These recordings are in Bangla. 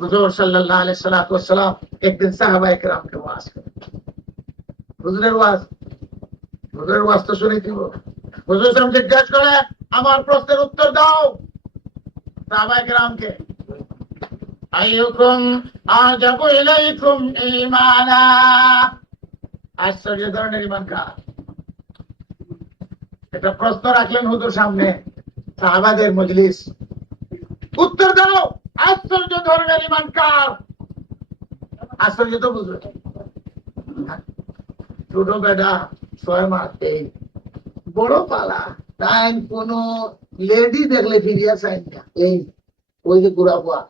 হুজুর সাল্লাল্লাহু আলাইহি ওয়াসাল্লাম একদিন সাহাবায়ে কেরামকে ওয়াজ করেন। হুজুরের ওয়াজ তো শুনে দিব। হুজুর সাহেব জিজ্ঞাসা করে, আমার প্রশ্নের উত্তর দাও। সাহাবায়ে কেরামকে, আইয়ুকুম আজাবু ইলাইকুম ঈমানা, আশ্চর্য ধরনের ঈমান কার? এটা প্রশ্ন রাখলেন হুজুর সামনে, সাহাবাদের মজলিস। উত্তর দাও, আশ্চর্য ধরনের ঈমান কার? আশ্চর্য তো বুঝবে, ছোট বেটা 6 মাস, এই বড় পালা, তাই কোন লেডি দেখলে ফিরিয়া চাই না, এই ওই যে গুড়া পোয়া।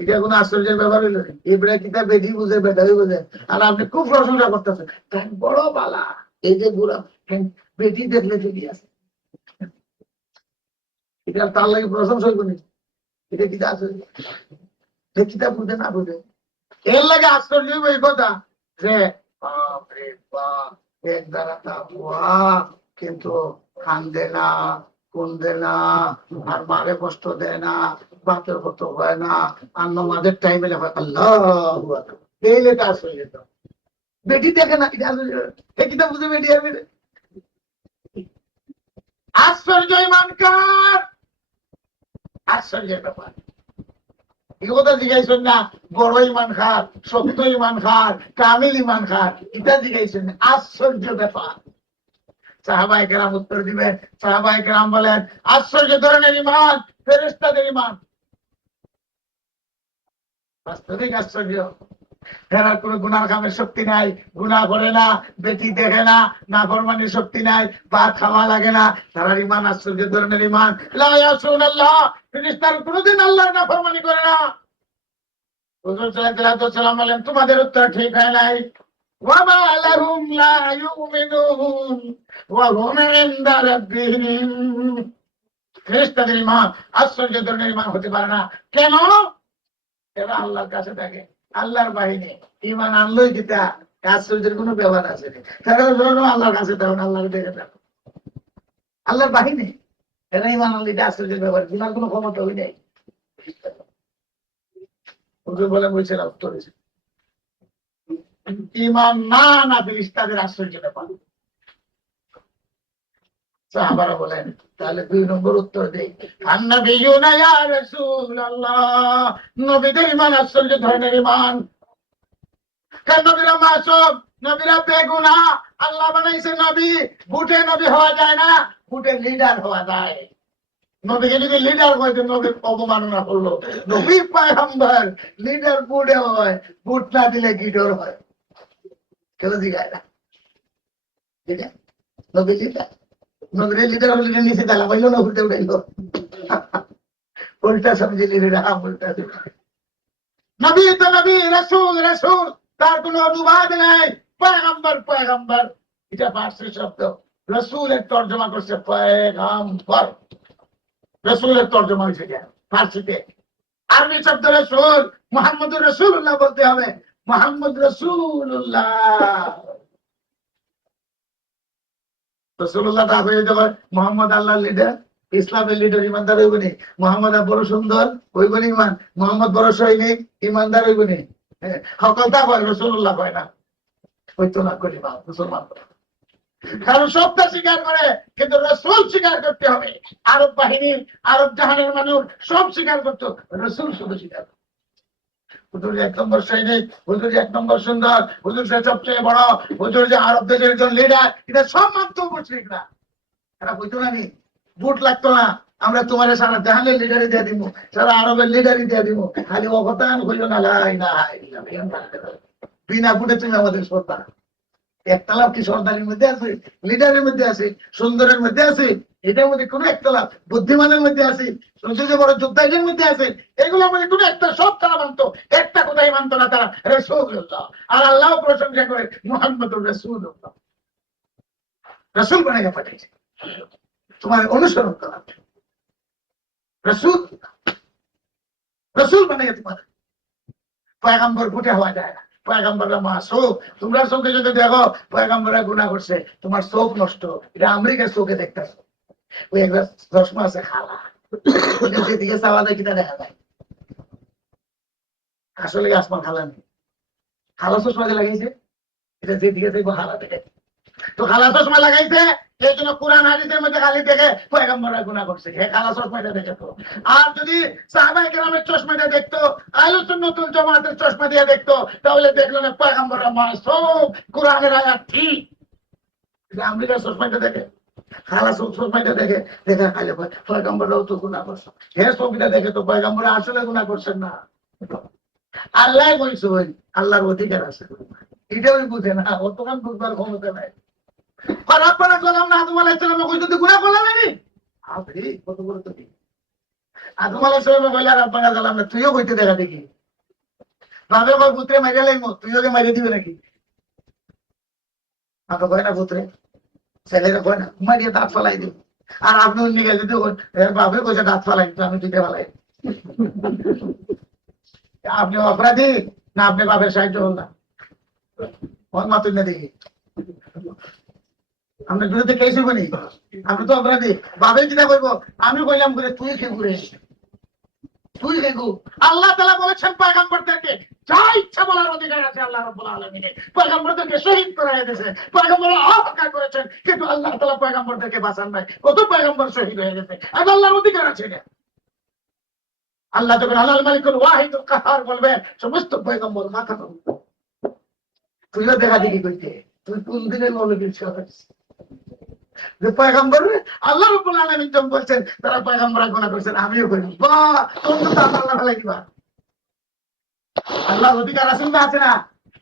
এটা কোনো আশ্চর্যের ব্যাপার হইল? এবারে কিতা বেদি বুঝে, বেটাই বুঝে, আর আপনি খুব প্রশংসা করতেছেন, তাই বড় পালা, এই যে গুড়া বেটি দেখলে ফিরিয়া আছে। এটা তার লাগে প্রশংসা করি, এটা কিতা আশ্চর্য? কিতা বুঝে না বুঝে, এর লাগে আশ্চর্য এই কথা যে এক দাঁড়াতা কিন্তু কান্দে না, কুন্দে না, আর মারে কষ্ট দেয় না, বাপের কত হয় না, আর নমাজের টাইমে আল্লাহ, এই লেখা আশ্চর্য। বেটি দেখে না, এটা কিতা বুঝে বেটি আর আশ্চর্য ঈমান কার? আশ্চর্যের ব্যাপার। কথা জিজ্ঞাসা না, বড় ঈমান খার, সত্য ঈমান খার, কামিল ঈমান খার, এটা জিজ্ঞাসা না, আশ্চর্য ব্যাপার। সাহাবায়ে কেরাম উত্তর দিবেন। সাহাবায়ে কেরাম বলেন, আশ্চর্য ধরনের ঈমান ফেরেশতাদের ঈমান। বাস্তবিক আশ্চর্য। এরা কোনো গুনাহ কামের শক্তি নাই, গুনাহ করে না, বেটি দেখে না, নাফরমানির শক্তি নাই, ভাত খাওয়া লাগে না, তারা ঈমান আশ্চর্য ধরনের ঈমান। লা ইয়াসুনাল্লাহ, ফেরেশতারা কোনোদিন আল্লাহর নাফরমানি করে না। হুজুর সাল্লাল্লাহু আলাইহি ওয়াসাল্লাম বলেন, তোমাদের উত্তর ঠিক হয় নাই। ওয়া মা লাহুম লা ইউমিনুন ওয়া হুম ইনদা রাব্বিহিম। ফেরেশতাদের ঈমান আশ্চর্য ধরনের ঈমান হতে পারে না। কেন? এরা আল্লাহর কাছে থাকে, আল্লাহর বাহিনী। ঈমান আনলোই কিতা আশ্চর্যের কোনো ব্যাপার আছে? তারা আল্লাহর কাছে থাকুন, আল্লাহকে দেখে থাকুন, আল্লাহর বাহিনী। এরা ঈমান আনলে এটা আশ্চর্যের ব্যাপার, ঈমান কোনো ক্ষমতা হই নাই। হুজুর বলে বলছে না, উত্তর হয়েছে ঈমান না না ফেরেশতাদের আশ্চর্য ব্যাপার। সাহাবারা বলেন, তাহলে 2 নম্বর উত্তর দেই, আন্নাবিয়ুনা ইয়া রাসূলুল্লাহ, নবীদের ঈমান আশ্চর্য ধরনের ঈমান। কারণ নবীরা মাসুম, নবীরা বেগুনাহ। আল্লাহ বানাইছে নবী, ভোটে নবী হওয়া যায় না, ভোটের লিডার হওয়া যায়। নবীকে যদি লিডার হয়, নবীর অবমাননা করলো। নবী পয়গম্বর, লিডার ভোটে হয়, ভোট না দিলে গিডর হয়। কেন জিগায় না? নবী লিডার, নবীর লিডার হলে নিচে গালা পাইল না, উল্টে উঠাইল, উল্টা সমঝে লিডার। উল্টা নবী তো নবী, রাসূল রাসূল, তার কোনো অনুবাদ নাই। পয়গম্বর পয়গম্বর, এটা ফার্সি শব্দ। রাসূলের তর্জমা করছে পয়গম্বর, রাসূলের তর্জমা হয়েছে ফার্সিতে। আরবি শব্দ রাসূল, মুহাম্মদুর রাসূলুল্লাহ বলতে হবে, মুহাম্মদ রাসূলুল্লাহ। রাসূলুল্লাহ তা হয়ে যাবে মুহাম্মদ আল্লাহর লিডার, ইসলামের লিডার, ইমানদার হইবনি। মোহাম্মদ বড় সুন্দর হইবনি, ইমান। মোহাম্মদ বড় সৈনিক, ইমানদার হইবনি। সকলটা হয়, রাসূলুল্লাহ হয় না, হইতো না করি বা মুসলমান। কারণ সবটা স্বীকার করে, কিন্তু রাসূল স্বীকার করতে হবে। আরব বাহিনীর, আরব জাহানের মানুষ সব স্বীকার করতো, রাসূল শুধু স্বীকার। হুজুর 1 নম্বর সৈনিক, হুজুর 1 নম্বর সুন্দর, হুজুর সবচেয়ে বড়, হুজুর যে আরব দেশের একজন লিডার, এটা সব মানতো মুশরিকরা। এরা বলতো না, নি ভোট লাগতো না, আমরা তোমার সারা জাহানের লিডারই দিয়ে দিব, সারা আরবের লিডারই দিয়ে দিব, খালি অবদান হইল না। বিনা ভোটে তুমি আমাদের সর্দার। একতলাপ কি সর্দারের মধ্যে আছে? লিডারের মধ্যে আছে, সুন্দরের মধ্যে আছে? এটার মধ্যে কোনো একতলাপ? বুদ্ধিমানের মধ্যে আছে, সবচেয়ে বড় যোদ্ধাদের মধ্যে আছে? এগুলোর মধ্যে কোনো একটা, সব তারা মানতো, একটা কোথায় মানতো না তারা, রাসূলুল্লাহ। আর আল্লাহ প্রশংসা করে মুহাম্মদুর রাসূলুল্লাহ, রাসূল বানাইয়া পাঠিয়েছে, তোমার অনুসরণ করা। রাসূল, রাসূল বানাইয়া তোমার। পয়গম্বর ভোটে হওয়া যায় না, পয়গম্বররা মাসুম। তোমরা চোখে যদি দেখো পয়গম্বররা গুনাহ করছে, তোমার চোখ নষ্ট। এটা আমেরিকার চোখে দেখতেছো, ওই একটা চশমা আছে খালা, যেদিকে চাওয়া যায় কিনা দেখা যায়। আসলে আসমান খালা নেই, খালা চশমা যে লাগাইছে এটা যেদিকে দেখবো খালা দেখে, তো খালা চশমা লাগাইছে এই জন্য কোরআন হাদিসের মধ্যে খালি দেখে পয়গম্বররা গুনাহ করছে, হে খালা চশমাটা দেখে তো। আর যদি সাহাবায়ে কেরামের চশমাটা দেখতো, আহলে সুন্নাত ওয়াল জামাতের চশমা দিয়ে দেখতো, তাহলে দেখলো না পয়গম্বররা মাসুম, কোরআনের আয়াত ঠিক। আমেরিকার চশমাটা দেখে, খালা চশমাটা দেখে দেখে খাইলে পয়গম্বররাও তো গুনাহ করছে, হে ছবিটা দেখে তো পয়গম্বররা আসলে গুনাহ করছেন না। আল্লাহ বলছে ওই আল্লাহর অধিকার আছে, এটাও বুঝে না, অতখান বুঝবার ক্ষমতা নাই। খারাপ করা করলাম না, আদম আলাইহিস সালাম কইতো তুই গুনাহ করলাম না, আপনি কত বড় তো কি আদম আলাইহিস সালাম কইলা রাব্বানা জালাম না, তুইও কইতে দেখা দেখি বাবে কই পুত্রে মাইরা লাইমু, তুইও কে মাইরা দিবে নাকি? আপনি কয় না পুত্রে, ছেলেরা কয় না মারিয়া দাঁত ফালাই দিব, আর আপনি অন্য গেছে তো বাবে কইছে দাঁত ফালাই, আমি দিতে ফালাই। আপনি অপরাধী না আপনি বাপের সাহায্য হল না? মাতুন না দেখি আপনার বিরুদ্ধে কেস হইব নি? আপনি তো অপরাধী, বাবে চিন্তা করবো, আমি কইলাম করে তুই খেয়ে ঘুরে তুই দেখু। আল্লাহ তাআলা বলেছেন পয়গম্বরদেরকে যা ইচ্ছা বলার অধিকার আছে আল্লাহ রাব্বুল আলামিনের, পয়গম্বরদেরকে শহীদ করা হয়েছে, পয়গম্বররা অহংকার করেছেন কিন্তু আল্লাহ তাআলা পয়গম্বরদেরকে বাঁচান নাই, কত পয়গম্বর শহীদ হয়ে গেছে, আর আল্লাহর অধিকার আছে না। আল্লাহ যখন আল্লাহul মালিকুল ওয়াহিদুল কাহার বলবেন সমস্ত পয়গম্বর মাথা নত। তুইও দেখা দেখি কইতে তুই কোন দিনের মৌলবীর সাথে যে পয়গম্বর আল্লাহ রাব্বুল আলামিন যখন বলছেন তারা পয়গম্বররা গুনাহ করেছেন, আমিও করি, বাহ তোমরা তো আল্লাহ ফেলাই দিবা। আল্লাহর অধিকার আছে না আছে না?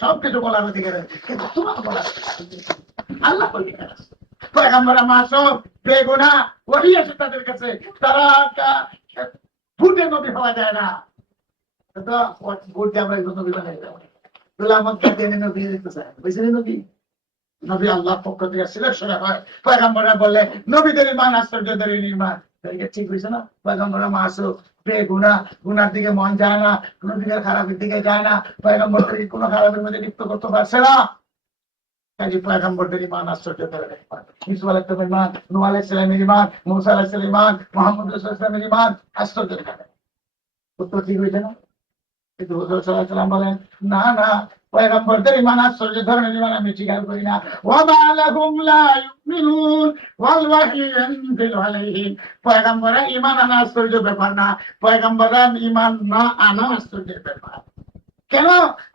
সবকিছু বলার অধিকার আছে, কিন্তু তোমার বলার আল্লাহর অধিকার আছে। পয়গম্বররা মাসুম বেগুনাহ, ওহী আছে তাদের কাছে, তারা ভূতে নবী হওয়া যায় না, তো ভূত আমরা নবী বানাই দেব, গোলামত কাটিয়ে নবী দিতে চায়, বুঝলেন? নবী নবী আল্লাহর পক্ষ থেকে সিলেকশন হয়, পয়গম্বররা বলে নবীদের ঈমান আশ্চর্যদের ঈমান, ঠিক হয়েছে না? পয়গম্বররা মাসুম বেগুনাহ, গুনার দিকে মন যায় না, কোন দিকে খারাপের দিকে যায় না, পয়গম্বরদের কোনো খারাপের মধ্যে লিপ্ত করতে পারছে না। কাজী পয়গম্বরদের ঈমান আশ্চর্যদের ঈমান, ঈসা আলাইহিস সালামের ঈমান, নূহ আলাইহিস সালামের ঈমান, মূসা আলাইহিস সালামের ঈমান, মুহাম্মদ রাসূলুল্লাহ সাল্লাল্লাহু আলাইহি ওয়াসাল্লামের ঈমান আশ্চর্যের ঈমান। উত্তর ঠিক হয়েছে না? কিন্তু হুজুর সাল্লাল্লাহু আলাইহি ওয়াসাল্লাম বলেন না না, পয়গম্বরদের ঈমান আশ্চর্য ধরনের ঈমান আমি স্বীকার করি না। ওয়া মা লাহুম লা ইউমিনুন ওয়াল ওয়াহয়ু ইয়ানজিলু আলাইহিম, পয়গম্বররা ঈমান আনা আশ্চর্য ব্যাপার না, পয়গম্বররা ঈমান না আনা আশ্চর্যের ব্যাপার। কেন?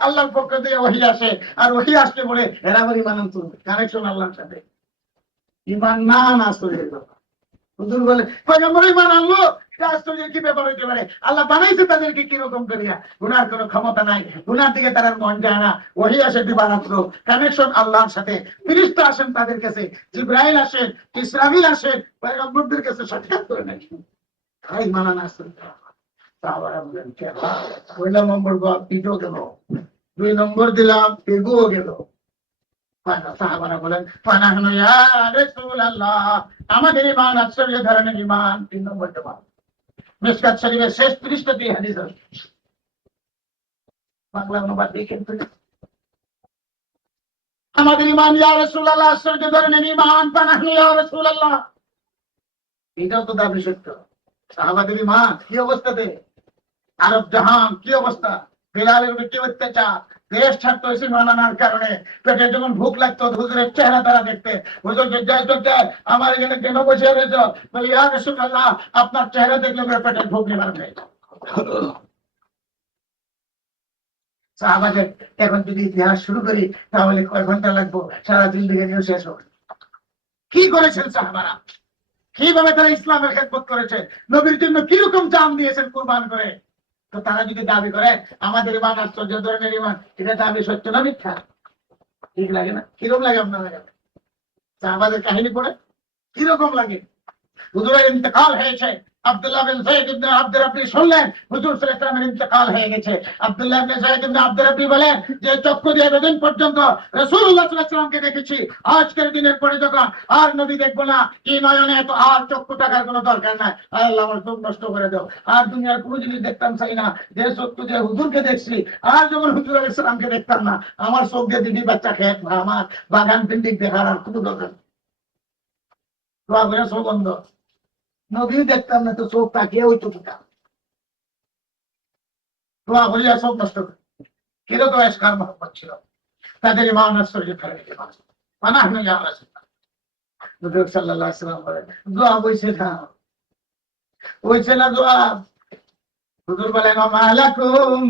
আল্লাহর পক্ষ থেকে ওহী আসে, আর ওহী আসলে পরে এরা আবার ঈমান আনতে হবে, কানেকশন আল্লাহর সাথে। ঈমান না আনা আশ্চর্যের ব্যাপার। হুজুর বলে পয়গম্বর ঈমান আনলো, আশ্চর্যের কি ব্যাপার হইতে পারে? আল্লাহ বানাইছে তাদেরকে কিরকম করিয়া, গুনার কোনো ক্ষমতা নাই, গুনার দিকে তারা মন যায় না, ওহী আসে দিবারাত্র, কানেকশন আল্লাহর সাথে, ফেরেশতা আসেন তাদের কাছে, জিবরাইল আসেন, ইসরাফিল আসেন, পয়গম্বরদের কাছে সাক্ষাৎ করে নেন, তাই মানান আসেন। সাহাবারা বলেন কেন? পয়লা নম্বর পিঠও গেল, 2 নম্বর দিলাম পেগুও গেল। সাহাবারা বলেন ফানাহনু ইয়া রাসূলুল্লাহ, আমাদের ঈমান আশ্চর্য ধরনের ঈমান। 3 নম্বর জবাব মিশকাত শরীফের শেষ পৃষ্ঠাতে হাদিস আছে, বাংলা অনুবাদ দেখেন তো। আমাদের ঈমান ইয়া রাসূলুল্লাহ আশ্চর্য ধরনের ঈমান, ফানাহনু ইয়া রাসূলুল্লাহ, এটাও তো দাবি সত্য। সাহাবাদের ঈমান কি অবস্থাতে, আরব জাহান কি অবস্থা, বিলালের মৃত্যু অত্যাচার, দেশ ছাড়তে হয়েছে মানানোর কারণে, পেটে যখন ভুক লাগতো হুজুরের চেহারা তারা দেখতে, হুজুর আমার এখানে কেন বসে রয়েছ, বলি ইয়া রাসূলুল্লাহ আপনার চেহারা দেখলে পেটের ভুক নিবারণ হয়ে যায়। সাহাবাদের এখন যদি ইতিহাস শুরু করি তাহলে কয় ঘন্টা লাগবো, সারা জিন্দেগি নিয়ে শেষ হবে। কি করেছেন সাহাবারা, কিভাবে তারা ইসলামের খেদমত করেছে, নবীর জন্য কিরকম জান দিয়েছেন কুরবান করে। তো তারা যদি দাবি করে আমাদের ঈমান আশ্চর্য ধরনের ঈমান, এটা দাবি সত্য না মিথ্যা? ঠিক লাগে না? কিরকম লাগে আপনার? সাহাবাদের কাহিনী পড়ে কিরকম লাগে? হুজুরের ইন্তেকাল হয়েছে, আব্দুল্লাহ বিন যায়েদ ইবনে আব্দ রাব্বি শুনলেন হুজুর সাল্লাল্লাহু আলাইহি ওয়াসাল্লামের ইন্তেকাল হয়ে গেছে। আব্দুল্লাহ ইবনে যায়েদ ইবনে আব্দ রাব্বি বলেন যে চক্ষু দিয়ে বেদিন পর্যন্ত রাসূলুল্লাহ সাল্লাল্লাহু আলাইহি ওয়াসাল্লামকে দেখেছি, আজকের দিনের পরে যখন আর নবী দেখবো না, এই নয়নে তো আর চক্ষু টাকার কোনো দরকার নাই, আল্লাহ আমার চোখ নষ্ট করে দাও, আর দুনিয়ার কোনো জিনিস দেখতাম চাই না, যে চক্ষু দিয়ে হুজুরকে দেখছি, আর যখন হুজুর আলাইহিস সালামকে দেখতাম না, আমার চোখ দিয়ে দিদি বাচ্চা খেত আমার বাগান পিন্ডিক দেখার আর কোনো দরকার নেই, দোয়া করে চোখ বন্ধ। নবী দেখতাম না তো চোখ তাকিয়ে ওই চোখটা দোয়া করিয়া সব নষ্ট করে কিরকম এসকার মহব্বত ছিল তাদের ইমান আশ্চর্য করে দিতে পারে মানা হয়ে যাওয়া আছে হুজুর সাল্লাল্লাহু আলাইহি ওয়াসাল্লাম বলেন দোয়া হইছে না দোয়া হুজুর বলেন মালাকুম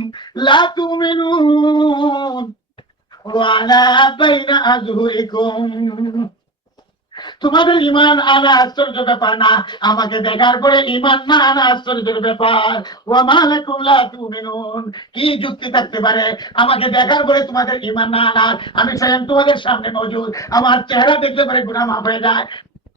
লা তুমিনুন ওয়া আলা বাইনা আযহুরিকুম তোমাদের ইমান আনা আশ্চর্য ব্যাপার না, আমাকে দেখার পরে ইমান না আনা আশ্চর্যের ব্যাপার। ওয়া মালাকুম লা তুমিনুন, কি যুক্তি থাকতে পারে আমাকে দেখার পরে তোমাদের ইমান না আনার? আমি স্বয়ং তোমাদের সামনে মজুদ, আমার চেহারা দেখলে পরে গুনাহ মাফ হয়ে যায়,